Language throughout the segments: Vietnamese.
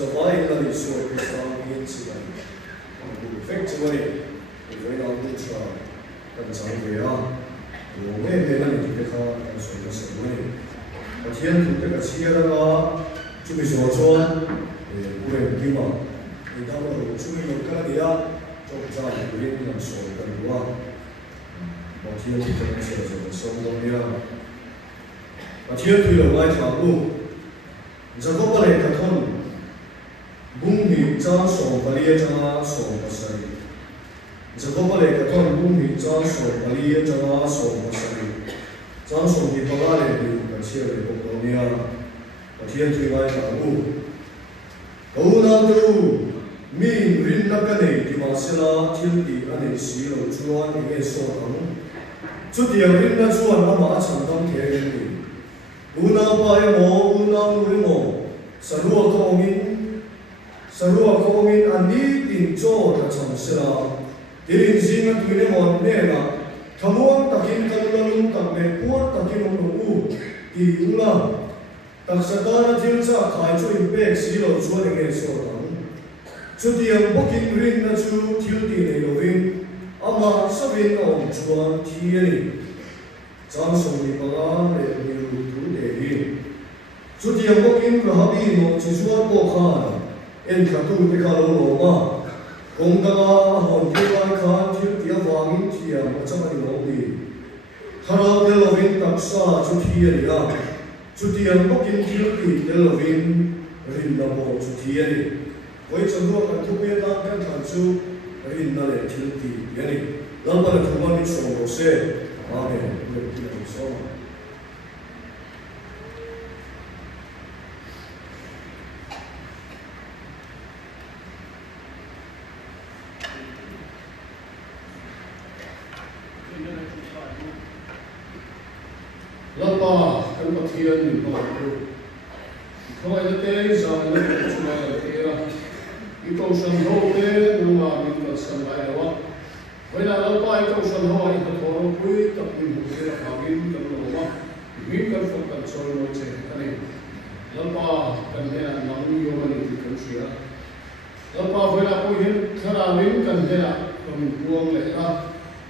survive the issue of Islam means that effectively với nó cũng cho cần sáng về á rồi nghe về là những cái khó cần phải là sự này và thiên thủ cái chia ra nó chúng mình so cho để quên đi mà thì đâu là chúng mình một cái gì á trong gia đình quên làm so cần đúng không và thiên thủ cái sẽ là sống đâu nhá và thiên thủ là ngoài thảo u giờ có cái này cái thôn bung hình cha so và lia cha so và sai Jacob le ka thon bung hi cha so bali cha so masari cha so ni pala le ni ka chia le ko ko nia pa thien thui vai ka u na tu mi rin na ka nei ti ma sela thil ti ane si lo chuan ni e so thang chu ti rin na chuan ama chang dam the ni u na pa e mo u na nu ri mo sarua ko min ani tin cho ta chang sela Tiring singa tuine mon nena thamuang takin kalulung takme puat takin ulu ti ula taksatana thilcha khai chu impact silo chuan nge so tang chutiam bokin rin na chu thilti nei lovin ama savin om chuan thi ani chang som ni pala le ni ru tu de hi chutiam bokin rahabi no chi chuan ko khan en khatu te kha lo ma Kung daga hon kilai khan thil tia wangin thiam achang ani lo ni harau te lovin taksa chu thi ani a chu tiam bokin thil ti te lovin rin na bo chu thi ani voi chan ro kan thu pe da kan than chu rin na le thil ti ani lam pa thu ma min so ro se amen le ti na so Lapa kan pathian ni ba ko khoi na te sa na chuma te ra I ko san ho te na ma min ka san lai wa vai na lapa I ko san ho I ka thoro pui ta min hu te ra min kan lo ma min kan fo kan so no che ani lapa kan ne na ma ni yo ni ti kan sia lapa vai na ko hin khara min kan ne na kan buang le ra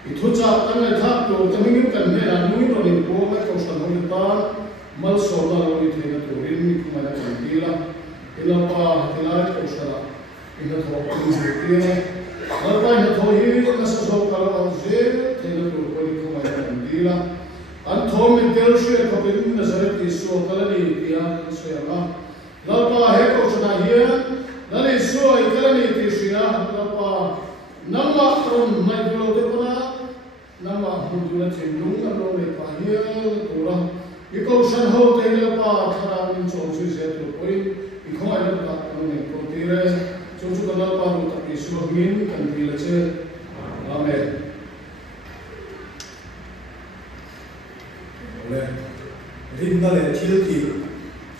Itu cak kan le thak to tamingin kan ne na nui no ni ko ma ko san ho ta mal so na lo ni the na to rin ni kuma na kan tila ila pa tila ko sara ina tho ko ni se ti ne al pa na tho hi na so so ka lo je the na to ko ni kuma na kan tila an tho min tel she ko bin na sare ti so ka ni ti a so ya ma la pa he ko sana hi na ni so I ka ni ti shi na la pa nama from my global nama hundula chendung alo le pahia tora iko san ho te le pa thara min chong su se to koi iko ai ta anu ne ko tire chong su kana pa ru ta ki su min kan ti le che amen le rin na le thil ti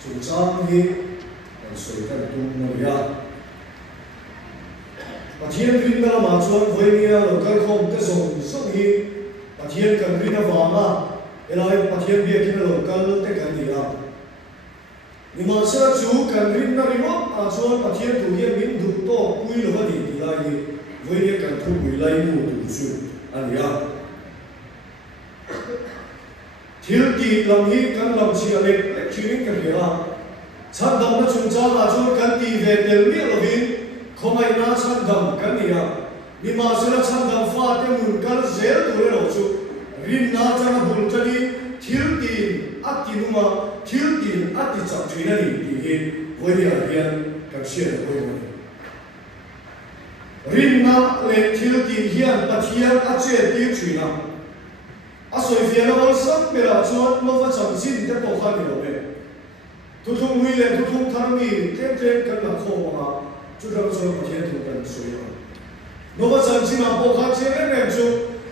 chu chang hi kan soi kan tu no ya Pathian rin na ma chuan voinia local khom te zong zong hi Pathian kan rin na wanga elai Pathian bia kin local te kan ni a ni ma sa chu kan rin na rimot a chuan Pathian tu hian min du to pui lo ni ti lai hi voinia kan thu pui lai mu tu chu ani a thil ti lam hi kan lam chi a le chiring kan hi a chan dam na chung cha a chuan kan ti ve tel mi lovin Khomai na chan dam kan ni a ni ma sela chan dam fa te mun kal zel tu le lo chu rin na chana bul chani thil tin ati numa thil tin ati chak thina ni ti hi voi ya hian kan sia voi mo rin na le thil tin hian pathian a che ti thina a soi fia na wal sak pera chuan no fa chang sin te to khan ni lo be tu thung hui le tu thung thar mi tem tem kan na kho ma chu ra so pathian tu kan soi ha no va chan china po kha che ne chu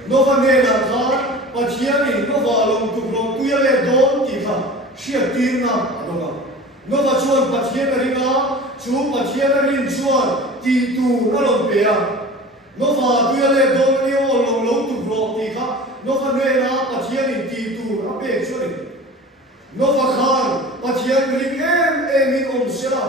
no va ne na kha pathian ni no va long tu tu ya le don ti kha sia tin na adonga no va chuan pathian ri na chu pathian rin chuan ti tu along pe a no va tu ya le don ni o long tu ti kha no va ne na pathian ni ti tu a pe chuan no va khan pathian ri em em in om sera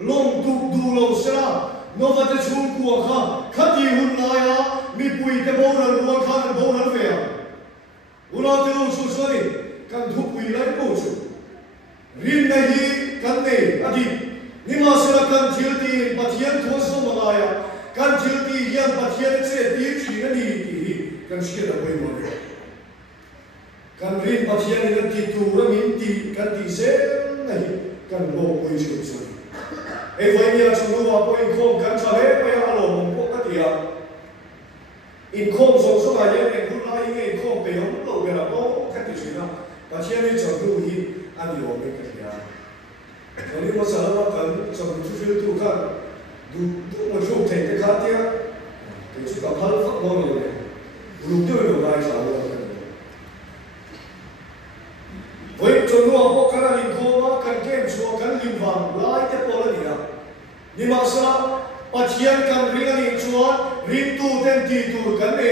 lom tu du lo sera novate chung ku kha khati hun la ya mi pui te bo ran ruang kha bo ran ve ya una te lo su so ni kan thu pui lai bo chu rin na hi kan nei adi ni ma sera kan thil ti pathian tho so ma ya kan thil ti hian pathian che ti chi na ni ti kan sia da boi mo kan rin pathian ni ti tu ra min ti kan ti se na hi kan lo boi chu so e vai mi a chu wa po in khom kan cha le pa ya lo mo ko ka ti ya in khom so so ga ye e ku lai nge khom pe yo lo ga la po ka ti chi na pathian ni cha du hi ani lo me ka ya Jadi masalah kan sebelum itu kan du macam teh dekat dia, itu kan hal faktor ni. Belum tu yang baik sahaja kan. Baik contoh apa kerana ni kau kan game semua kan limbang, lain dia pola dia. Ni masalah patian kan ringan ni cuan, rintu dan tidur kan ni.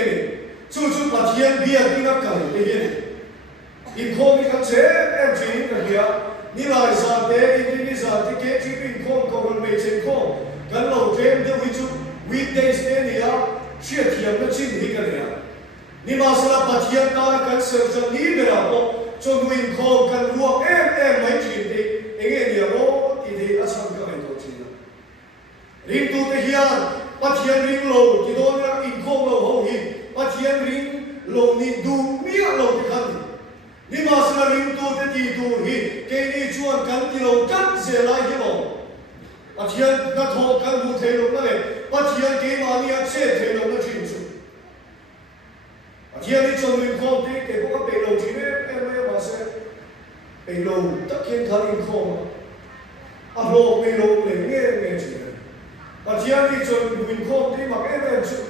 Cucu patian biar tidak kan ini. Ikut ni kan saya jadi kan dia. Ni lai sa te ni sa te ke chi pin khom ko me chen khom kan lo tem de wi chu weekdays te ni ya chia thiam na chin hi kan ya ni ma sala pathian ta kan ser jan ni be ra ko chon win khom kan ruak mai chin te enge ni ro ti de asam ka me to chin na ring tu te hian pathian ring lo ti do na in khom lo ho hi pathian ring lo ni du mi lo ti khan ni ma sala ring tu te ti tu hi ke ni chuan kan ti lo kan se lai hi lo pathian na tho kan mu the lo na le pathian ke ma ni a che the lo na chin chu pathian ni chon ring khom te ke ko pe lo chi ne me ma se pe lo ta kien tha ring khom a lo pe lo le nge chi ne pathian ni chon ring khom te ma ke chu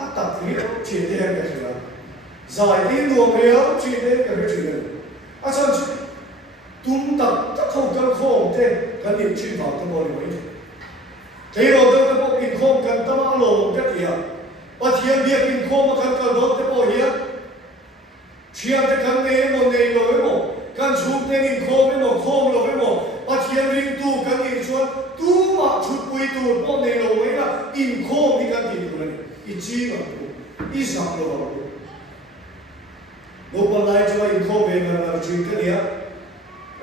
a ta ti chi te ha ke la giải đi luồng réo chỉ đến cái chuyện này, à sao chứ tung tập tất không cần khom thế cần niệm chuyên vào tâm bồi mấy thế rồi tôi có in khom cần tâm alo một cái gì à, và thiên địa in khom mà cần đó thế bồi hiệp, thiên thế cần này một này rồi với một, cần chụp thế in khom với một khom rồi với một, và thiên linh tu cần in chuan tu mà chụp quỳ tu một này rồi với là in khom thì cần in tu này, in chi mà, in sao rồi Nộp lại cho anh khom về là chuyện cái gì á,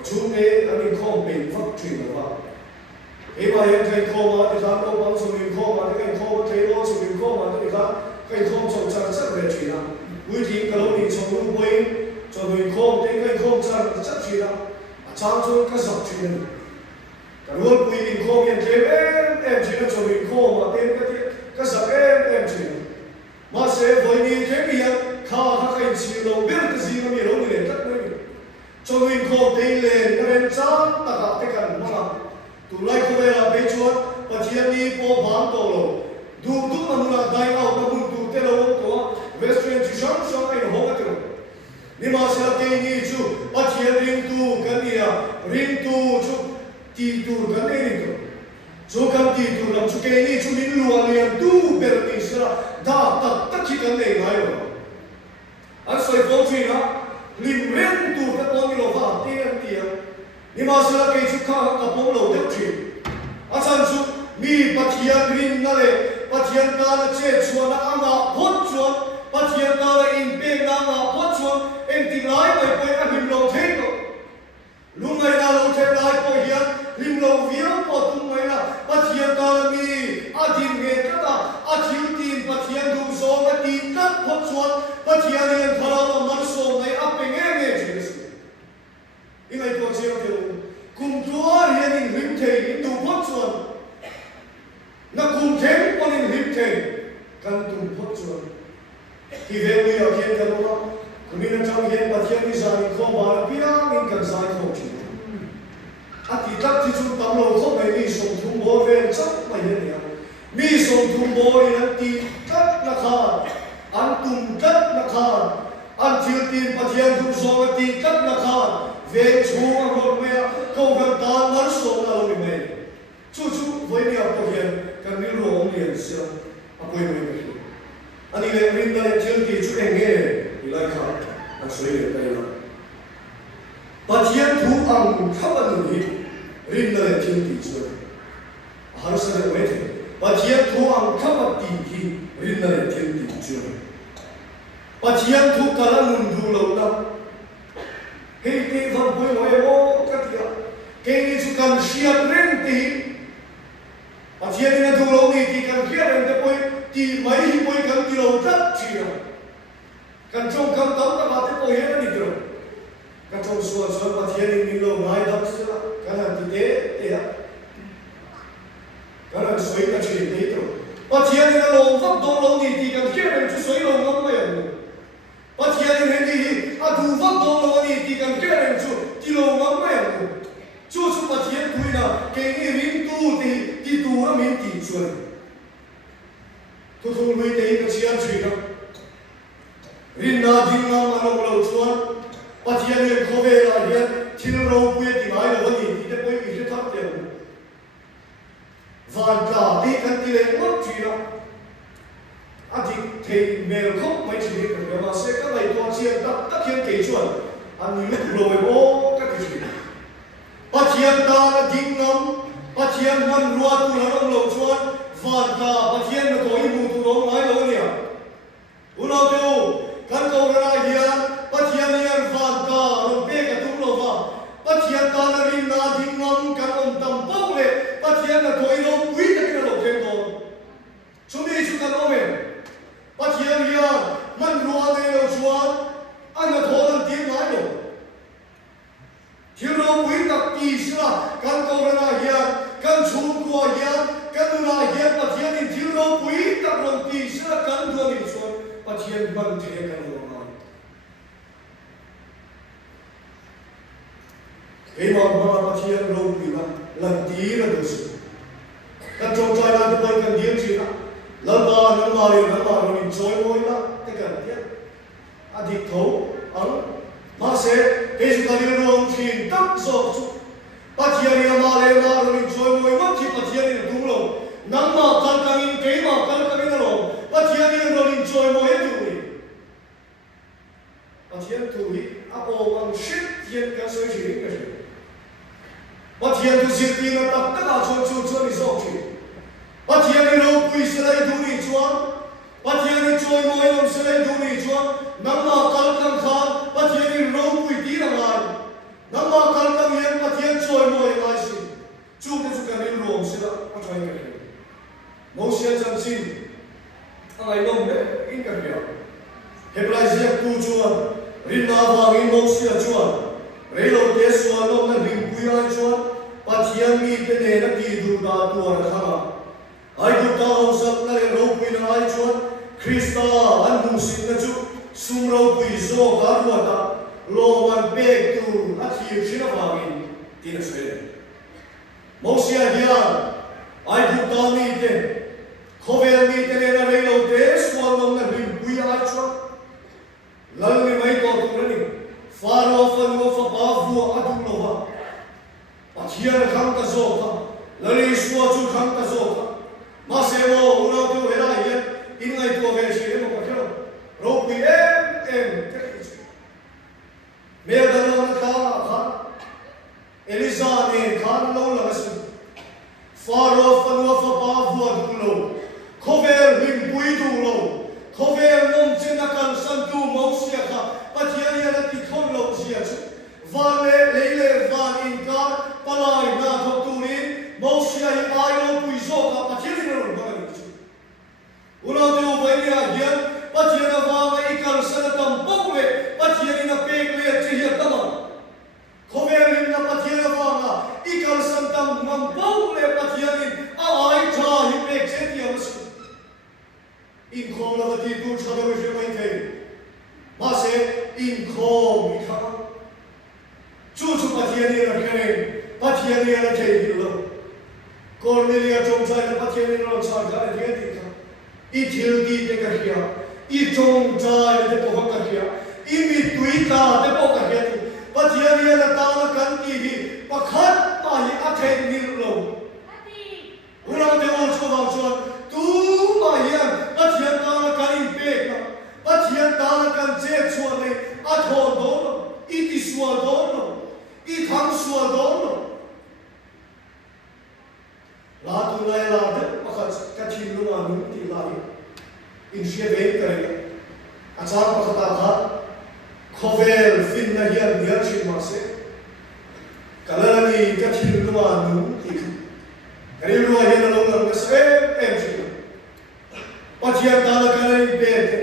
chúng thế anh khom về phát triển là vào. Thế mà hiện cái khom mà thì sao nộp bằng số mình khom mà cái khom thế đó số mình khom mà thì sao cái khom trong trang rất về chuyện à. Quý thì cái lúc mình trong lúc quay cho mình khom thế cái khom trang rất chuyện à. Trang cho cái dọc chuyện này. Cái lúc quý mình khom hiện thế em chỉ là cho mình khom mà tên cái dọc em chuyện. Mà sẽ với mình thế bây giờ khá cái gì lâu biết cái gì mà mình lâu như thế tất nhiên cho mình không thấy lên cái bên trái ta gặp cái cảnh mà tụi lại không phải là bé chuột và chỉ đi po bán đồ rồi đủ mà mình là đại nào mà mình đủ thế đâu có western chỉ sáng sáng này nó không có nhưng mà sẽ là cái gì chú và chỉ riêng tu cái gì à riêng tu chú ti tu cái này rồi chú cần ti tu làm chú cái gì chú mình luôn liền tu bền mình sẽ là đa tất chỉ cái này rồi anh soi phong thủy đó lim riêng tu cái con người vào tiền nhưng mà sẽ là cái chú khác các phong lâu đẹp chuyện anh xem chú mi bắt hiện rim na le bắt hiện ta là chết chuan na ang ngã hốt chuan bắt hiện ta là in beng na ngã hốt chuan em tin lái bởi bởi anh lim lâu thế rồi lúc này là lâu thế lái bởi hiện lim lâu viếng bỏ tung này là bắt hiện ta là mi adin nghe các ta adin tin bắt hiện đủ số mà tin các hốt chuan bắt hiện hiện thà là mất số này áp bên nghe chuyện gì in này có chuyện gì cùng chúa hiện in rim thế in đủ hốt chuan na cùng thêm con in hip thêm cần tụng phật chuan thì về bây giờ hiện cái đó cũng như là trong hiện vật hiện đi ra thì không bảo bia mình cần sai không chỉ à thì chắc thì chúng ta lâu không phải mi sống thùng bò về chắc mà hiện này mi sống thùng bò thì chắc là khá ăn tụng chắc là khá ăn thiếu tiền vật hiện thùng số thì chắc là khá về chúa rồi mẹ câu gần ta mất số là rồi mẹ chú với nhau câu hiện cần đi luôn liền xưa à quên mình anh đi lên bên đây chưa thì chú em nghe thì lại khá anh suy nghĩ đây là và thiên thú ăn khắp anh người rin na le thil ti chu har sa le we the pathian thu ang thap ti hi rin na le thil ti chu pathian thu kala mun du lo na hei te van poi noi o ka tia ke ni chu kan siat ren ti pathian na du lo ni ti kan kia ren te poi ti mai hi poi kan ti lo tat chi kan trong kam tam ta ba te poi he ni tro kan trong suan suan pathian ni lo ngai dak sila kan han ti te ya kan han soi ka chi te tro pathian ni lo vak dong lo ni ti kan kia ren chu soi lo ngam mai ya pathian ni hen hi a du vak dong lo ni ti kan kia ren chu ti lo ngam mai ya chu chu pathian thui na ke ni rin tu ti tu ra min ti chuan tu thu lui te ka chian chi na rin na ding na ma lo lo chuan pathian ni khove la hian thil ro pui ti mai lo ni ti te poi i thak te van ka ti kan ti le mo chi na a di thei mel khop mai chi ni ka ma se ka lai to chian tak hian ke chuan an ni lu lo mo ka ti chi pathian ta na ding nam pathian man ruwa tu la lo chuan van ka pathian na toi mu tu lo mai lo nia uno teu kan ko ra hian pathian ni an van ka ro pe ka tu lo wa pathian ta na rin na ding nam kan om tam pau le pathian na toi lo pui ta ki lo ken do chumi chu kan ome pathian hian man ruwa ne lo chuan an na tho dan ti mai lo thil ro pui tak ti sila kan ko ra hian kan chum ko hian kan na hian pathian ni thil ro pui tak ron ti sila kan do ni chuan pathian man the kan lo ma ei ma pathian ro pui na lan ti ra do su kan chong chai na de kan diem chi na lan ba ro ni choi moi na te kan dia adik tho ang ma se pe su ka ri ro chin tak so chu pathian ni ma ro ni choi moi ma chi pathian ni du lo nang ma kal kang in ke ma kal kang in lo pathian ni ro ni choi moi du ni pathian tu hi a o ang shit yen ka so chi ka shi pathian tu zit ti na tak tak a chon chu chu ni so chi pathian ni ro pui se lai du ni chuan pathian ni choi moi lom se lai du ni chuan nang ma kal kang khan pathian ni ro pui ti ra ngai nang ma kal kang yen pathian choi moi ngai si chu te chu kan ri rom se la a choi ka ni mo sia chan sin ai lom ne in ka ria hebrai sia tu chuan rin na wang in mo sia chuan re lo te suan lom na ring pui ai chuan pathian mi te ne na ti du da tu ar khana ai du ta ho sak na le ro pui na ai chuan krista an mu sin na chu sum ro pui zo ga ru ta lo man pe tu a thi chi na wang in ti na se mo sia hian ai du ta mi te khovel mi te ne na re lo te suan lom na ring pui ai chuan lal ni mai to tu ni faro fan wo fa ba vu a du lo wa pathian khang ta zo ta lali suwa chu khang ta zo ta ma se wo uno tu hera hian in ngai tu ve shi mo ka khelo ro pi em me da lo na kha Eliza ne khan lo la su faro fan wo fa ba vu a du lo khover him pui du lo khover nom chen na kan san tu mo sia kha pathian ya ti thon lo sia chu van le van in ka palai na thok tu ni mo sia hi ai lo pui zo ka pathian ni ro ba ni chu uno tu vai ni a hian pathian na va mai kal san tam pok le pathian na pek le chi hi tam khover him na pathian na va na I kal san tam mam pok le pathian ni a ai tha hi pek che ti am su in khom la ti tu cha da we mai the ma se in khom mi kha chu chu pathian ni ra kene pathian ni ra the hi lo Cornelia chong chai na pathian ni ro cha ga the ti kha I thil ti te ka hia I chong chai te po ka hia I mi tui ta te po ka hia ti pathian ni ra ta na kan ti hi pakhat ma hi a the ni lo ura te o chu ba chuan tu ma hian pathian ta na kan in pe na pathian ta na kan che chuan nei a tho do I ti sual do I thang sual do tu lai la de pakhat ka thil lu ma nu ti lai in she ve kare acha pakhata kha khovel fin na hian niar chin ma se kalani ka thil lu ma nu ti kare lu hian lo ngam ka se em chin pathian ta la kare be te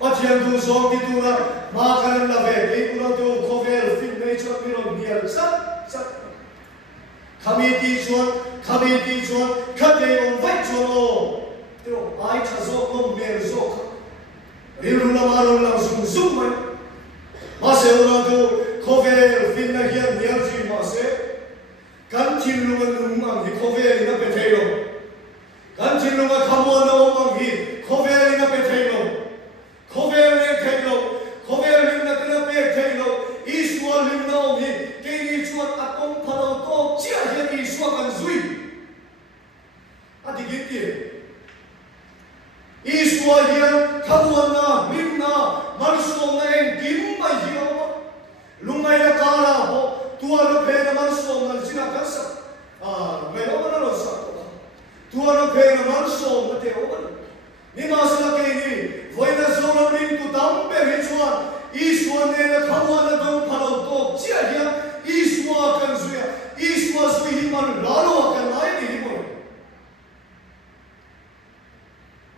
pathian tu zong ti tu na ma kare la ve ke ku tu khovel fin nei chot mi ro niar sa Committee chuan khate on vai chuan o teo ai tha zo kom mer zo rilu na maro la zum mai ma se ona do khover fin na hian niar ji ma se kan thil lu nung ang hi khover ina pe thailo kan thil lu ma khamon na om ang hi khover ina pe thailo khover ne thailo khover lim na kana pe thailo Iswa lim na om hi ke ni chuan atom phalo to chia hian Iswa kan zui adigiti Iswa hian khamuan na lim na marsom na en kim mai hiyo lungai na kara ho tua no pe na marsom na sina kasa me no na lo sa tua no pe na marsom na te o ni ma sa ke ni voina zona rim tu tam pe hi chuan Iswa ne na khamuan na dong phalo to chia hian Iswa kan zuya Iswa zui hi man lalo kan lai ni hi mo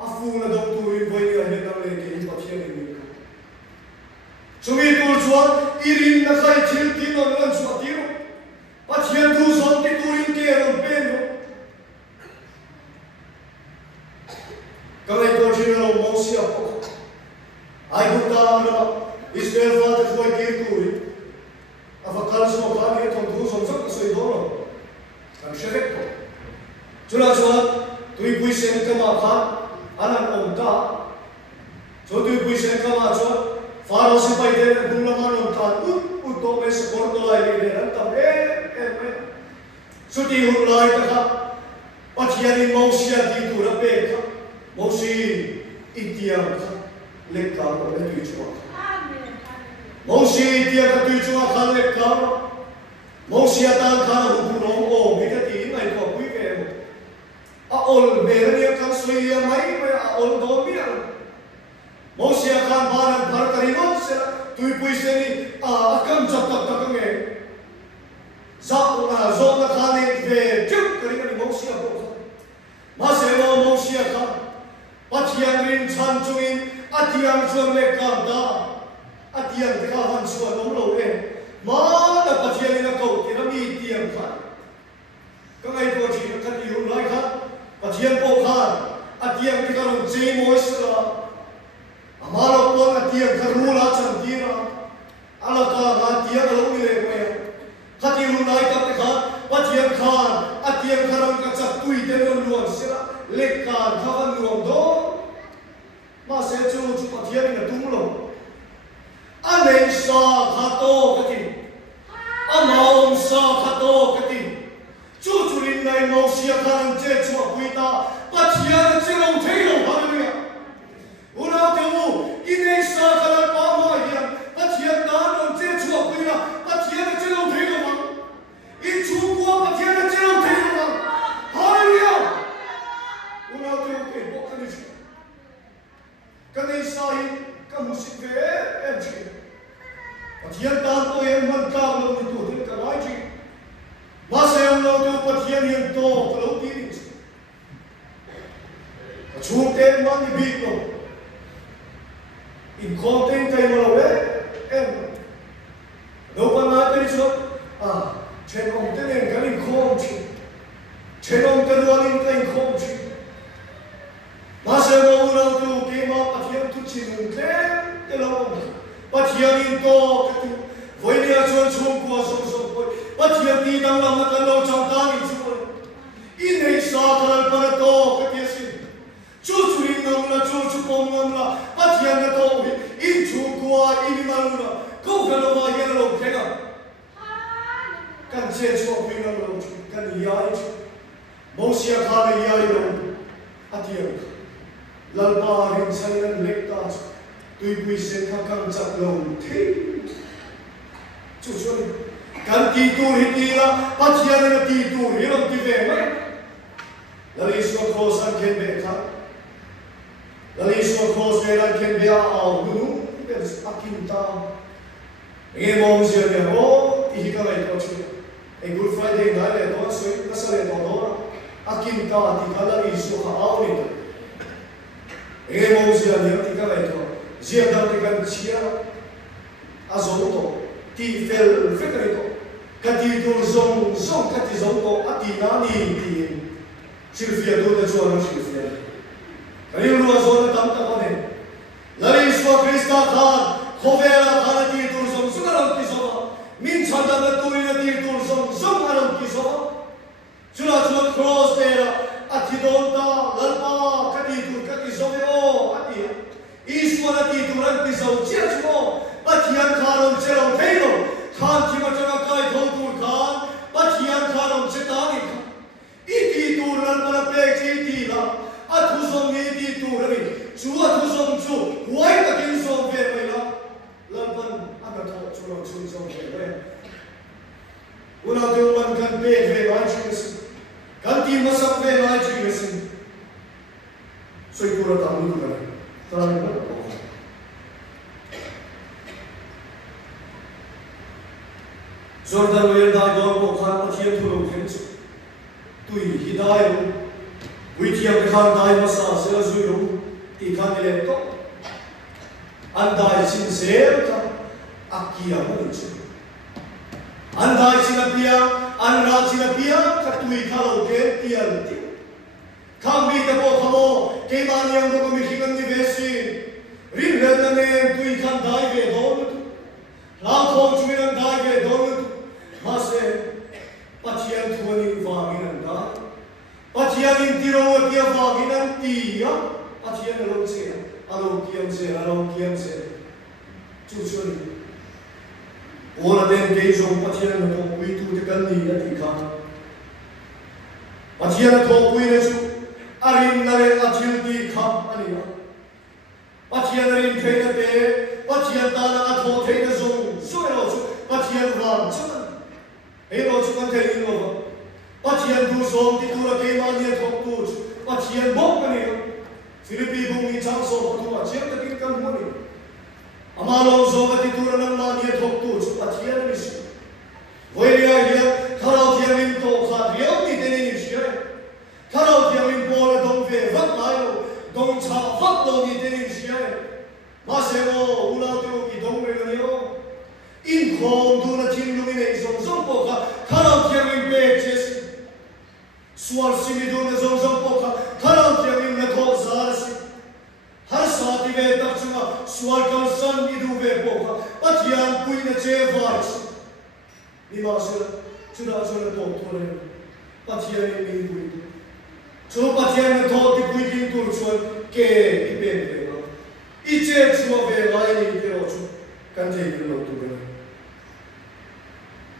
afu na dong tu in voi ni he na le ke hi pathian ni chumi tu chuan irin na khai thil ti no lan chu atiro pathian tu zon ti tu in ke ron pe no kalai ko chino mo sia po ai ku ta na Israel va te foi que tu avakal so kan he ton tu som sak so idoro kan shevekto chula chua tu pui sen kama kha anan om ta so tu pui sen kama chua faro se pai de dumla manon ta tu to me se porto lai de ran ta e so ti hu lai ta kha pathiani mausia ti tu ra pe kha mausi itiam kha lekka ko le tu chua Mausi dia ka tu chua khan le ka Mausi atan khan hu pu no o me ka ti ngai ko pui ve a ol be ne kan sui ya mai me a ol do mi a Mausi khan baran bhar kari no se tu pui se ni a kam jap tak nge za zo na khan ne ve chup kari ni Mausi a ko ma se no Mausi khan pathian rin chan chuin atiang chuan le ka da atiang te ka han chuan om lo e ma na pathian ina ko ti na mi tiang khan ka ngai to chi ka ti ru lai khan pathian po khan atiang te ka ru chei moi sra amaro ko atiang ka ru la chan ti ra ala ka ga tiang lo ni le ko ya ka ti ru lai ka te khan pathian khan atiang kharam ka chak tui te ro luan sra le ka khavan luam do ma se chu pathian ina tum lo Amen sa khato katin amaom sa khato katin chu churin nai mo sia khan che chua puita pathian che lo thailo hallelujah una temu ine sa khala pa ma ya pathian da non che chua puita pathian che lo thailo ma in chu ko pathian che lo thailo ma hallelujah una temu ke bokani kanai sai kamusit ve emchi pathian tan ko em man ka lo ni tu tin ka lai chi ma se em lo tu pathian yen to lo ti ni ka chu te man ni bi ko in content kai mo we em do pa na te so chen om te nen ka ni khom chi chen om te lo ni ka ni khom chi ma se mo lo tu ke ma pathian tu chi mun te lo pathian in to katu voi ni a chon chon ko so so ko pathian ti dang lam ka lo chang ta ni chu in nei sa thal par to ka ti si chu chu rin nam la chu chu pom nam la pathian na to in chu ko in ma lu ko ka lo ma ye lo ke ga kan che chu pi nam lo kan ya chi mo sia kha le ya lo atian lal pa rin san lek ta tui pui sen ka kang chak lo the chu chuan kan ti tu hi ti la pathian na ti tu hi ram ti ve mai lali so cross an ken be kha lali so cross be an ken be a nu there's akinta e mom je ne o ti ka lai ko chu e good friday na le do so na sa le do akinta ti ka lali so kha au ni e mom je ne ti ka lai ko je da ti kan chia azon to ti fel fekre to kati tu zong zong kati zong to ati na ni ti silfia do da chuan silfia kani lu azon tam ta ne lari swa krista khan khovera khan ti tu zong sugaram ki so min chanda na tu ina ti tu zong zong aram ki so chula chula cross there ati don ta lalpa kati tu kati so o ati iswara ti tu ran ti so chia chuo patian kharom chelo theino khan ki ma changa kai thong tu khan patian kharom chetani iti tu ran para pe chi ti la athu som ni ti tu ri chu athu som chu wai ta kin som ve mai la lalpan aga tho chu lo chu som ve ve una de un kan pe ve lai chi sin kan ti ma sam ve lai chi sin soi pura ta mu tu ra ta ni Jordan wel dai do ko khan pathian thu lo khen chu tui hidai ro wi thiam khan dai ma sa se zui ro ti khan le to an dai sin se ka akia mo chu an dai sin pia an ra sin pia ka tui kha lo ke tial ti kham bi te bo khamo ke ma niam do ko mi hikan ni vesi rin le na ne tui khan dai ve do la thong chu mi dai ve do Mase patian thuani vaginan da patian intiro tia vaginan tia patian lo che alo kiam se chu chuni ora den ke jo patian no pui tu te kan ni na ti kha patian tho pui ne chu arin na le athil ti kha ani na patian rin theina te patian ta na tho theina zo so ro chu patian ram chu Ei lo chu kan thei lo patian du som ti tu ra ke ma ni thok tu patian bok ni Philippi bung ni chang so tu ma chen ta kin kan mo ni amalo zo ti tu ra nang ma ni thok tu patian ni si voi ria ya tharau ti min to kha riau ni te ni si tharau ti min po la dong ve vak lai lo dong cha vak lo ni te ni si ma se mo ula tu ki dong ve ni yo in khom du na chin lu ni zong zong po kha tharau ti min pe ches sual si mi du na zong zong po kha tharau ti min na tho zar si har sa ti ve tak chunga sual kan san ni du ve po kha patian pui na che vai ni ma se chu da chu na to to le patian ni mi pui chu patian na tho ti pui kin tu chuan ke i pe ve ma i che chu ve lai ni te ro chu kan thei ni lo tu ve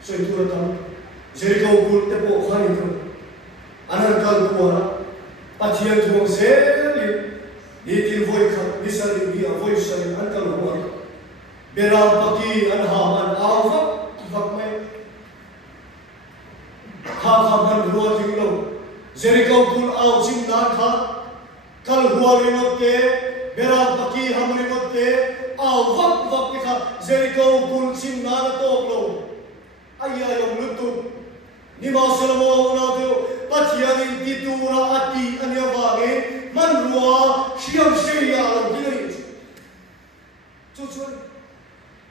so itu datang Jericho pun tepo khan itu anak kal kuara patian tu sel ni tin voi khan bisari dia voi sari ankal kuara beram paki anhaman awa vak mai kha ban ruwa tinglo Jericho pun au chim na kha kal huwa rimot ke beram paki ham rimot ke au vak ke kha Jericho pun chim na to lo Ayah yang lutu, ni masalah mau nak tu, patian ini titura ati anya bagi, manrua siam siya alam kini. Cucur,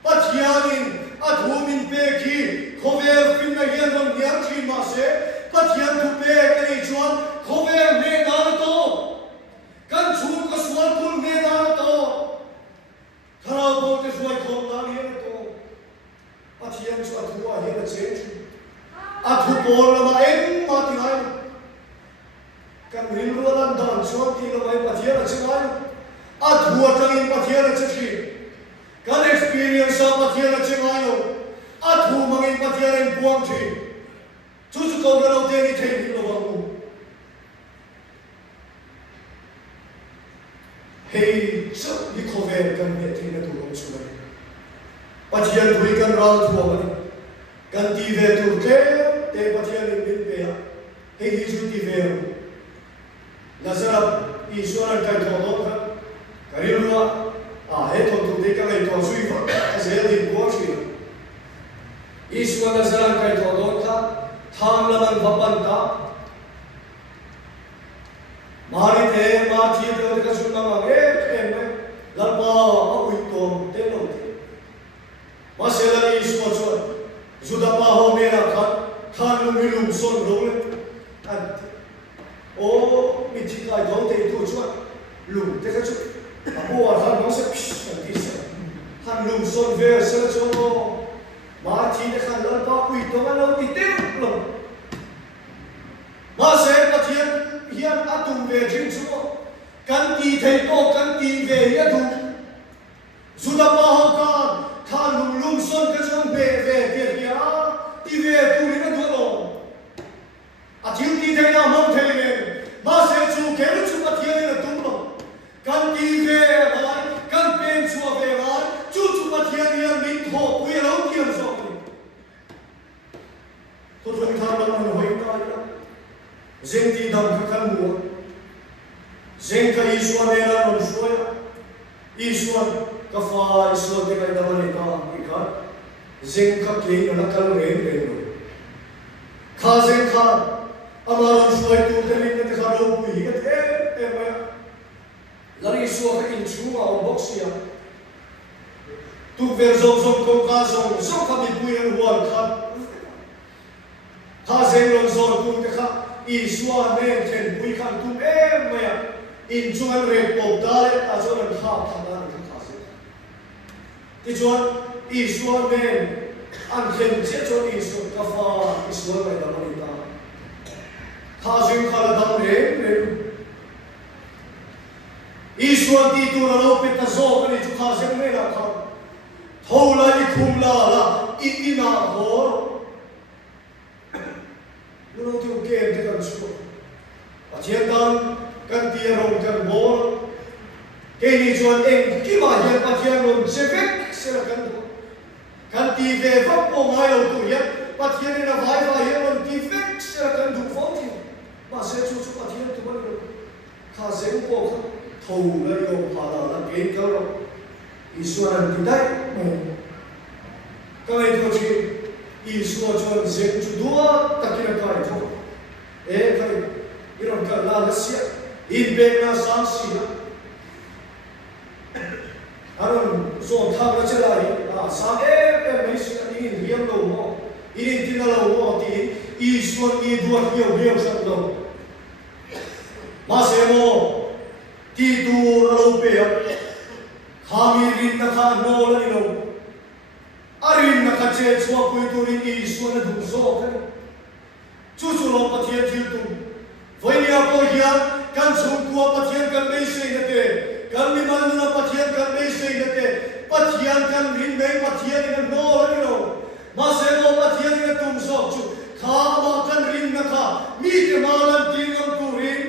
patian ini adhumin peki, khover pinna yang don yang cima se, patian tu peki ni cuan khover medan to, kan cuci kesual pun medan to, kalau boleh sesuai khomlan yang to. Patian chu athu a he na chen chu athu pol la ma em ma ti ngai kan rin ru lan dan chu ti la mai patian a chingai athu a tang in patian a chi kan experience a patian a chingai athu mang in patian in buang chi chu chu ko ga ro te ni thei ni lo ba mu hey so ni khover kan ne thi na tu lo chu mai patian thui kan ral thua mani kan ti ve tur te patian in bin pe he hi chu ti ve Lazarus Isuan kai thodo kha karilwa he thon tu ka ngai to sui fa ase din ko shi Isuan Lazarus kai thodo kha tham laman bapan ta mari te ma chi te ka sunna ma me lalpa a to te no ma se la Isuan so juda pa ho me na khan lu mi lu son ro le o mi chi kai do te tu chuan lu te ka chu a bo a han no se psh ti se han lu son ver se cho ma chi te khan lan pa kui to ma lo ti te lo ma se pa thian hian atum ve jin chu kan ti thei to kan ti ve ya du juda pa ho ka khan lu son ka chon ve ve te ya ti ve tu ni na do lo a thiu ti thei na mong thei ne ma se chu ke lu chu pa thian na tum lo kan ti ve vai kan pen chu ve vai chu chu pa thian ya min tho pu ya lo kiam so ni to thong tha lo no hoi ta ya zeng ti dam ka kan mu zeng ka Isuan ne la non soya Isuan ka fa Isuan te kai da ne ta ka zeng ka ke na kal re re kha zeng kha amaron soy tu te ni te kha lo pu hi ka te ma lari Isuan ka in chu ma o boxia tu ver zo zo ko ka zo ka mi pu yan huan kha zeng lon zo tu te kha Isuan ne chen pui khan tu ma ya in chuan re pop dale a zo ran kha da ni kha se ti chuan Isuan ne an chen che chuan Isuan ka fa Isuan mai da ni ta kha zeng kha la dam re Isuan ti tu na lo pe ta zo ka ni chu kha zeng ne la kha thola i khum la i na hor lu lo tu ke te kan chu a thian dan kan ti rong kan bol ke ni chuan eng ki ma hian pa thian ron che vek se la kan ti ve va po mai lo tu ya pa thian na vai hian ron ti vek se la kan du fo ti ma se chu chu pa thian tu ma lo kha zeng po kha thou la yo pa la ke ka ro Isuan ti dai ka ai to chi Isuan chuan zeng chu dua takina kai tho kai iron ka la la sia in be na sang si na aron zo tha la chala hi sa mai si ni riam lo mo in tin la lo mo ti Isuan ni dua hiu sa lo ma se mo ti tu lo pe kha mi rin na kha no la ni lo arin na kha che chua pui tu ri Isuan na du zo ka chu chu lo pa thian thil tu voi ya po hian kan chung kwa pa thian kan bei sei na te kan mi man na pa thian kan bei sei na te pa thian kan rin bei pa thian na no la ni lo ma se mo pa thian na tum zo chu kha ma kan rin na kha mi ke ma lan ti ngam tu rin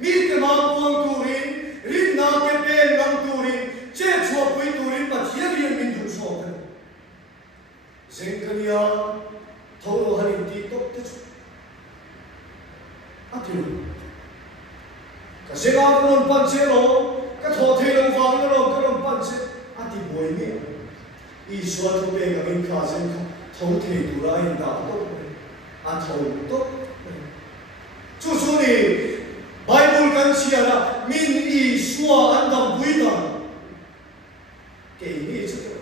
mi ke ma puang tu rin na ke pe ngam tu rin che chua pui tu rin pa thian rin min du zo ka zeng kan ya tholo hanin ti tok te chu atilu ka sega ron pan che lo ka tho the lo wa lo ka ron pan che ati boi me Isuan to be ga min kha zen kha tho the tu ra in da to a tho to chu chu ni Bible kan sia la min Isuan an dam bui da ke ni chu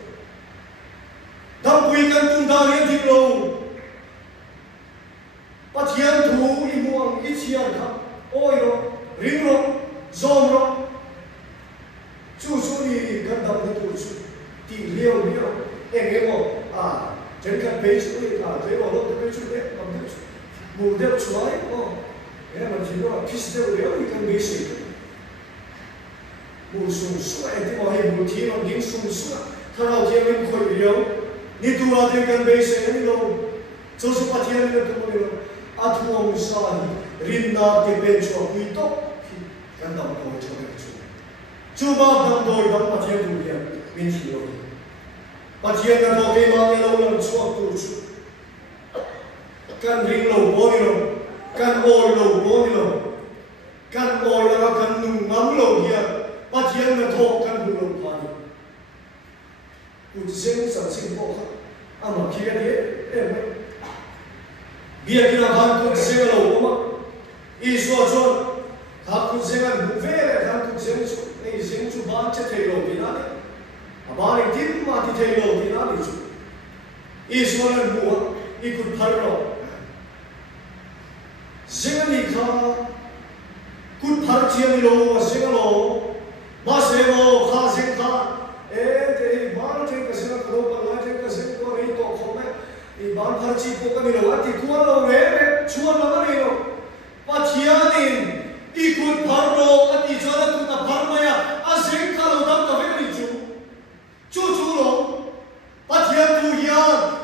dam bui kan tun da ri thi lo pa thian thu i muang i chian kha oi ro ring ro zom ro chu chu ni kan dam ni tu chu ti leo eng mo chen kan pe chu ni te lo te pe chu de kam de chu mu de chu ai ma chi ro kis de leo i kan be se mu su su ai ti mo he mu ti ro ding su su tha ro je min khoi leo ni tu ra de kan be se ni lo chu chu pa thian ni tu mo ni Atuang sahi rinna te bencho puito kan dam ko choke chu chuba dam doi dam pathian tu ya min thilo pathian na do te ma te lo lan chuak tu chu kan ring lo bo ni lo kan oi lo bo ni lo kan oi la kan na thok kan bu lo phani ku sing san sing po ama khi cái đấy bia kina ban ku sing lo ma iso chon ha ku sing an bu ve le ha ku sing chu nei sing chu ban che thei lo bina ne abani tim ma ti thei lo bina ni chu iso an bu I ku phar lo sing ni kha ku phar chi ni lo sing lo ma se mo kha sing kha te ban che ka sing ko pa la che ka sing ko rei to khom me I ban phar chi ko ka ni lo ati ku lo ve me chuan lo ma ni lo pa thia ni I ku phar lo ati jara ku ta phar ma ya a sing kha lo dam ka ve ni chu lo pa thia tu ya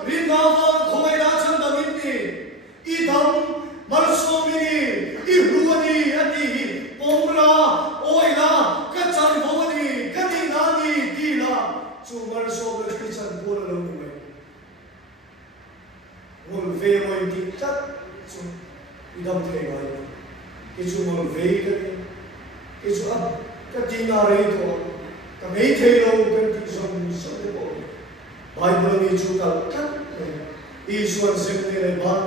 rin na va khoi na chan da min ni I dam mar so mi ni I ru ni ati pomra oila ka chan bo ni ka ni na ni ti la chu mar so be ki chan bo lo ni mai ngol ve mo ti chat chu I dam the mai ki chu ngol ve ka ni ki chu a ka ti na re to ka me the lo ka ti som de bo Bible ni chu ka kat Ishwar Zimne ne Bhar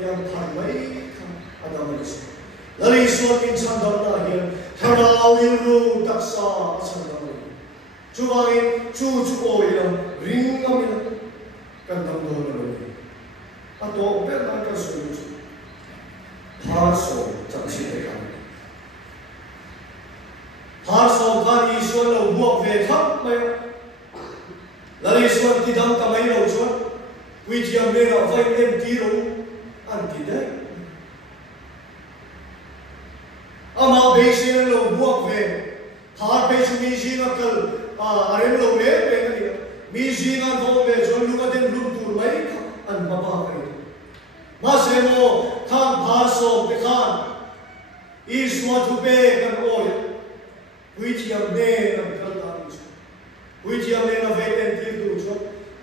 Yang Tharmai Adam Nis. Lali Ishwar in Chandana here, Tharau Ilru Taksa Chandana. Chubangin Chu Oya, Ringamina, Kandam Dona. Ato Benaka Sulu. Parso Taxi. Parso Kan Ishwar Walk Vetam Maya. Lali Ishwar Tidam Kamay Rochwa. Which you made of five tiro and today. Ama basin lo buak ve, har basin misi nakal arem lo ve pe misi na ho ve jo luga den lum tur mai an baba kai. Masemo kan bhaso pe kan iswa tu pe kan oy. Which you made of kalani. Which you made of five tiro jo.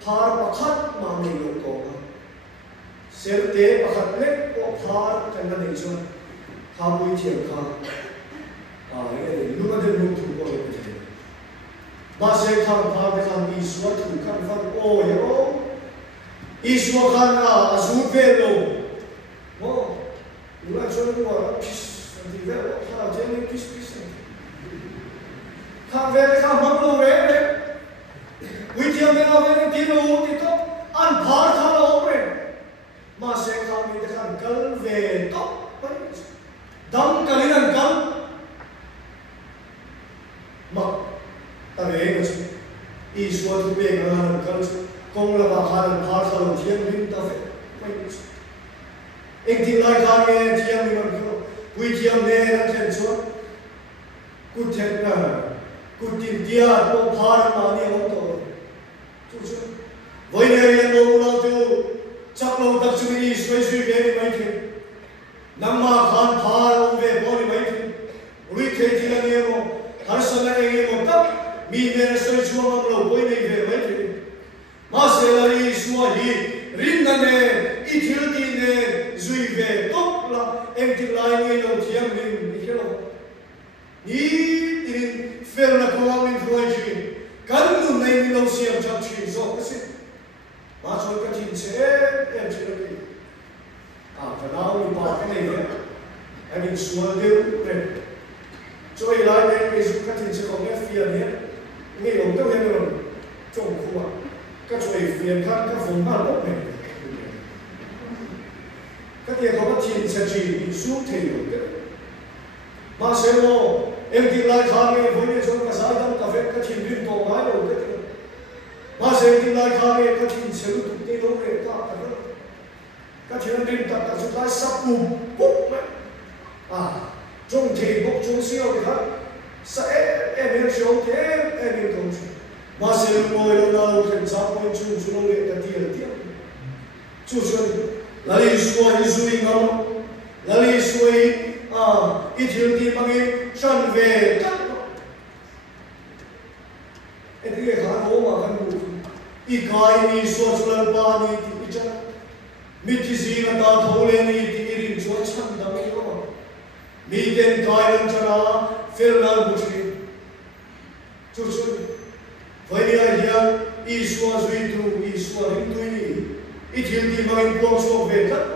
Phar pakhat ma nei lo to ma serte pakhat le ko phar kan na nei chu kha bui thiam kha lu ma de lu thu ko le the ba se kha phar de kha ni swa thu kan fa o ye o iswa khan a azu ve lo mo lu la chu lu wa pis di ve o kha je ni pis kha ve kha ma lo ve Which you may have been able to and part of open. Master Kami the Kankal Ve top Dam Kalinan Kam Mak Tavegas is what to pay a culture, Kongla Haran Parcel of Tian Lim Tafe. Anything like Kami Tian Lim, which you may attention. Good techno, good India, no part money auto. Với này bộ lao tiêu chắc lâu tập trung đi suy về mấy thứ năm mà khan phá về bỏ đi mấy thứ lui thế thì là nghe một har sân này nghe một cấp mi về suy chua mà lâu với này về mấy thứ mà sẽ là đi xua hi rin này ít thiếu đi này duy về tốt là em thì lại nghe lâu thiam mình đi cái lâu ní tin phèn là công an mình thôi chứ cần luôn này mình lâu xem chắc chuyện rõ cái gì mà cho cái chuyện sẽ em chỉ được cái nào mình bảo cái này em mình xua đều này cho ai lại đây cái cái chuyện sẽ không nghe phiền hết nghe ông đâu nghe rồi trông khu à các chuỗi phiền khác các vùng bao bọc này các nhà có chuyện sẽ chỉ suốt thì được mà sẽ lo em thì lại khá nghe với những trong cái xã hội cà phê các chuyện liên tục mãi đâu cái mà sẽ thì lại khá nghe các chuyện sẽ lúc đi đâu về ta các chuyện liên tục các chúng ta sắp cùng bốc trong thì bốc trong siêu thì khác sẽ em sống thế em không mà sẽ ngồi đâu nào thì sao cũng chung về cái tiền chú xuân là đi xuôi ngắm là đi xuôi ít thiếu thì bằng cái chân về cắt cái khá hố mà khăn bù ít cái ni xuôi xuân ba ni thì chân mít thì gì mà ta thấu lên ni thì irin chúa chân đâm cái đó mít tên cái lên cho nó phê là bù chi chú với đi ai hiền Isua duy tu Isua hình tu ni ít hiền thì mang buông xuống về cất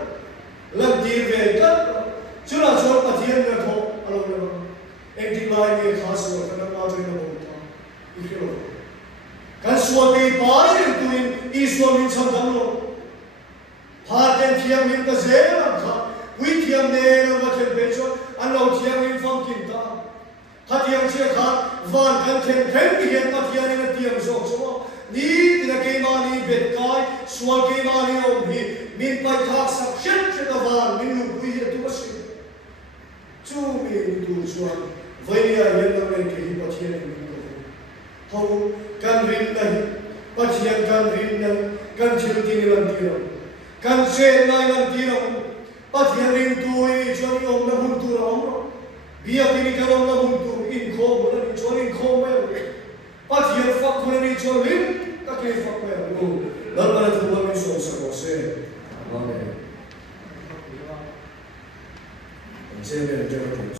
lần đi về cất chú là cho ta thiên là thọ alo là em đi lại nghe khá sửa cái nó chơi nó một ta ít hiểu cái số thì ba đi tu in Isua mình chăm đắm lo phá tên thiêng mình ta dễ lắm khá quý thiêng này nó mà thiêng bên cho anh lâu thiêng mình phong kim ta khá thiêng chia khá van kan thiêng thiêng thì hiện ta thiêng nên thiêng rồi cho ni thì là cái mà ni biệt cái số cái mà ni ông hi mình phải thắc sắc chết cho ta van mình lưu quý hiện tu bác chú mình tu chuan vậy thì hiện tại mình cái bác thiêng mình tu hầu can rin này bác thiêng can rin này can thiêng thì làm thiêng can sen này làm thiêng bác thiêng rin tu cho ni ông là hung tu là ông bia kini kan ông là hung tu in khô mà nó cho in khô mà bác thiêng phật của nó cho rin các cái phật mà nó lần này tu mình sống sao có se amen. Saya